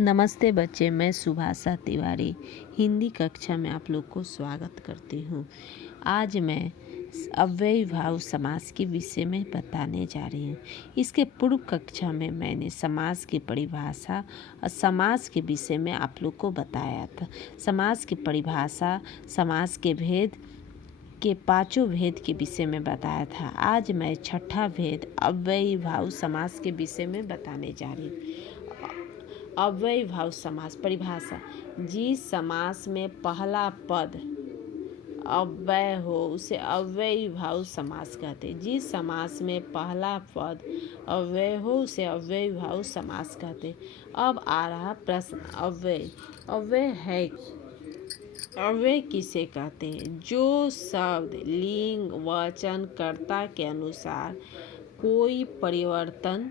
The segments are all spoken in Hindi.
नमस्ते बच्चे, मैं सुभाषा तिवारी हिंदी कक्षा में आप लोग को स्वागत करती हूँ। आज मैं अव्ययी भाव समास के विषय में बताने जा रही हूँ। इसके पूर्व कक्षा में मैंने समास की परिभाषा और समास के विषय में आप लोग को बताया था। समास की परिभाषा, समास के भेद के पांचों भेद के विषय में बताया था। आज मैं छठा भेद अव्ययी भाव समास के विषय में बताने जा रही हूँ। अव्ययी भाव समास परिभाषा: जिस समास में पहला पद अव्यय हो उसे अव्ययी भाव समास कहते हैं। जिस समास में पहला पद अव्यय हो उसे अव्ययी भाव समास कहते हैं। अब आ रहा प्रश्न, अव्यय है। अव्यय किसे कहते हैं? जो शब्द लिंग वचन कर्ता के अनुसार कोई परिवर्तन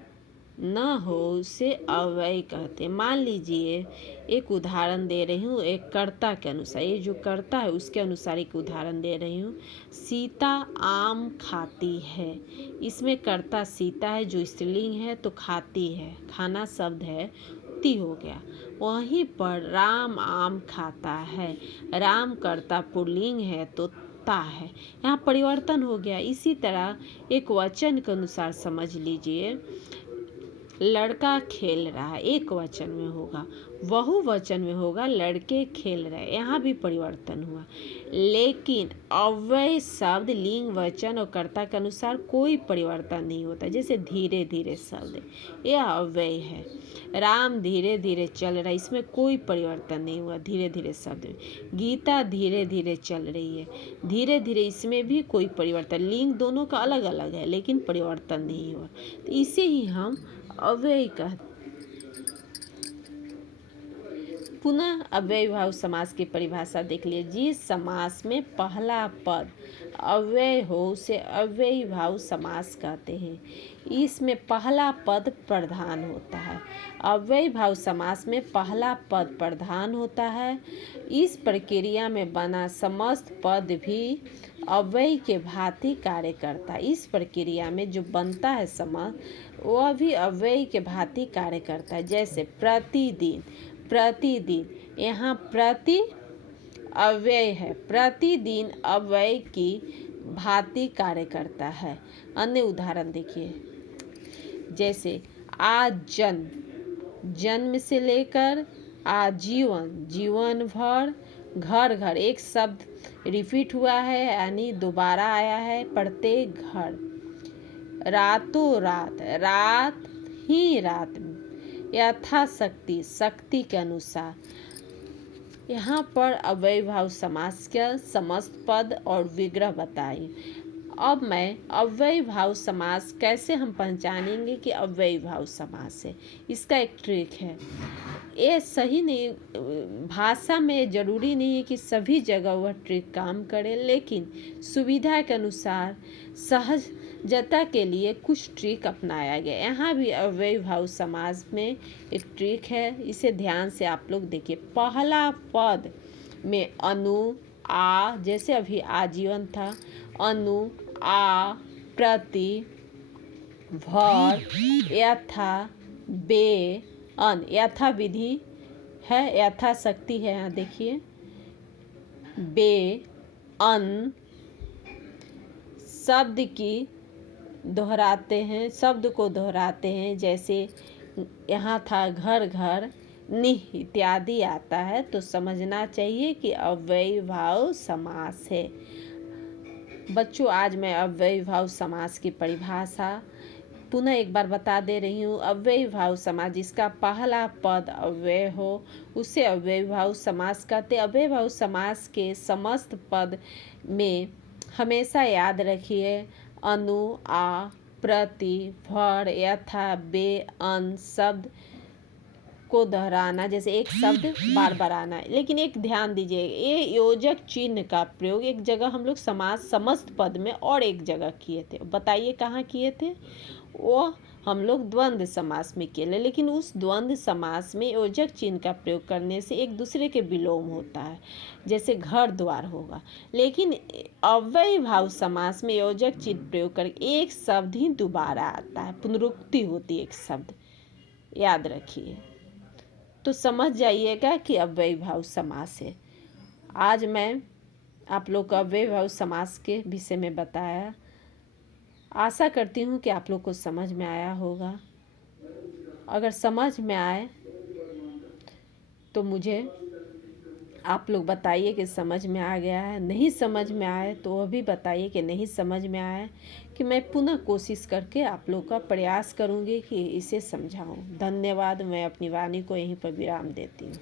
न हो उसे अव्यय कहते हैं। मान लीजिए, एक उदाहरण दे रही हूँ, एक कर्ता के अनुसार, ये जो कर्ता है उसके अनुसार एक उदाहरण दे रही हूँ। सीता आम खाती है। इसमें कर्ता सीता है जो स्त्रीलिंग है, तो खाती है, खाना शब्द है, ती हो गया। वहीं पर राम आम खाता है, राम कर्ता पुल्लिंग है तो ता है, यहाँ परिवर्तन हो गया। इसी तरह एक वचन के अनुसार समझ लीजिए, लड़का खेल रहा है, एक वचन में होगा, बहुवचन में होगा लड़के खेल रहे, यहाँ भी परिवर्तन हुआ। लेकिन अव्यय शब्द लिंग वचन और कर्ता के अनुसार कोई परिवर्तन नहीं होता। जैसे धीरे धीरे शब्द, यह अव्यय है। राम धीरे धीरे चल रहा है, इसमें कोई परिवर्तन नहीं हुआ धीरे धीरे शब्द में। गीता धीरे धीरे चल रही है, धीरे धीरे, इसमें भी कोई परिवर्तन, लिंग दोनों का अलग अलग है लेकिन परिवर्तन नहीं हुआ, तो इसे ही हम अव्यय कहते। पुनः अव्ययी भाव समास की परिभाषा देख लिए। जिस समास में पहला पद अव्यय हो उसे अव्ययी भाव समास कहते हैं। इसमें पहला पद प्रधान होता है। अव्ययी भाव समास में पहला पद प्रधान होता है। इस प्रक्रिया में बना समस्त पद भी अव्यय के भांति कार्य करता है। इस प्रक्रिया में जो बनता है समास वह भी अव्यय के भांति कार्य करता है। जैसे प्रतिदिन, प्रतिदिन, यहाँ प्रति अव्यय है, प्रतिदिन अव्यय की भांति कार्य करता है। अन्य उदाहरण देखिए, जैसे आज जन्म, जन्म से लेकर आजीवन, जीवन भर, घर, घर, एक शब्द रिपीट हुआ है यानी दोबारा आया है, प्रत्येक घर, रातों रात, रात ही रात, यथाशक्ति, शक्ति के अनुसार। यहाँ पर अव्ययी भाव समास का समस्त पद और विग्रह बताए। अब मैं अव्ययी भाव समास कैसे हम पहचानेंगे कि अव्ययी भाव समास है, इसका एक ट्रिक है। ये सही नहीं, भाषा में ज़रूरी नहीं है कि सभी जगह वह ट्रिक काम करे, लेकिन सुविधा के अनुसार सहजता के लिए कुछ ट्रिक अपनाया गया। यहाँ भी अव्ययी भाव समास में एक ट्रिक है, इसे ध्यान से आप लोग देखिए। पहला पद में अनु, आ, जैसे अभी आजीवन था, अनु, आ, प्रति, भर, यथा, बे, अन, यथा विधि है, यथाशक्ति है, यहाँ देखिए, बे, अन, शब्द की दोहराते हैं, शब्द को दोहराते हैं। जैसे यहाँ था घर घर, निह इत्यादि आता है, तो समझना चाहिए कि अव्ययी भाव समास है। बच्चों, आज मैं अव्ययी भाव समास की परिभाषा पुनः एक बार बता दे रही हूँ। अव्ययी भाव समास जिसका पहला पद अव्यय हो उसे अव्ययी भाव समास कहते। अव्ययी भाव समास के समस्त पद में हमेशा याद रखिए, अनु, आ, प्रति, भर, यथा, बे, अन शब्द को दोहराना, जैसे एक शब्द बार बार आना। लेकिन एक ध्यान दीजिए, ये योजक चिन्ह का प्रयोग एक जगह हम लोग समास समस्त पद में और एक जगह किए थे। बताइए कहाँ किए थे? वो हम लोग द्वंद्व समास में किए, लेकिन उस द्वंद्व समास में योजक चिन्ह का प्रयोग करने से एक दूसरे के विलोम होता है, जैसे घर द्वार होगा। लेकिन अव्ययी भाव समास में योजक चिन्ह प्रयोग करके एक शब्द ही दोबारा आता है, पुनरुक्ति होती है एक शब्द, याद रखिए। तो समझ जाइएगा कि अव्ययीभाव समास है। आज मैं आप लोग को अव्ययीभाव समास के विषय में बताया। आशा करती हूँ कि आप लोग को समझ में आया होगा। अगर समझ में आए तो मुझे आप लोग बताइए कि समझ में आ गया है। नहीं समझ में आए तो वह भी बताइए कि नहीं समझ में आए, कि मैं पुनः कोशिश करके आप लोग का प्रयास करूँगी कि इसे समझाऊँ। धन्यवाद। मैं अपनी वाणी को यहीं पर विराम देती हूँ।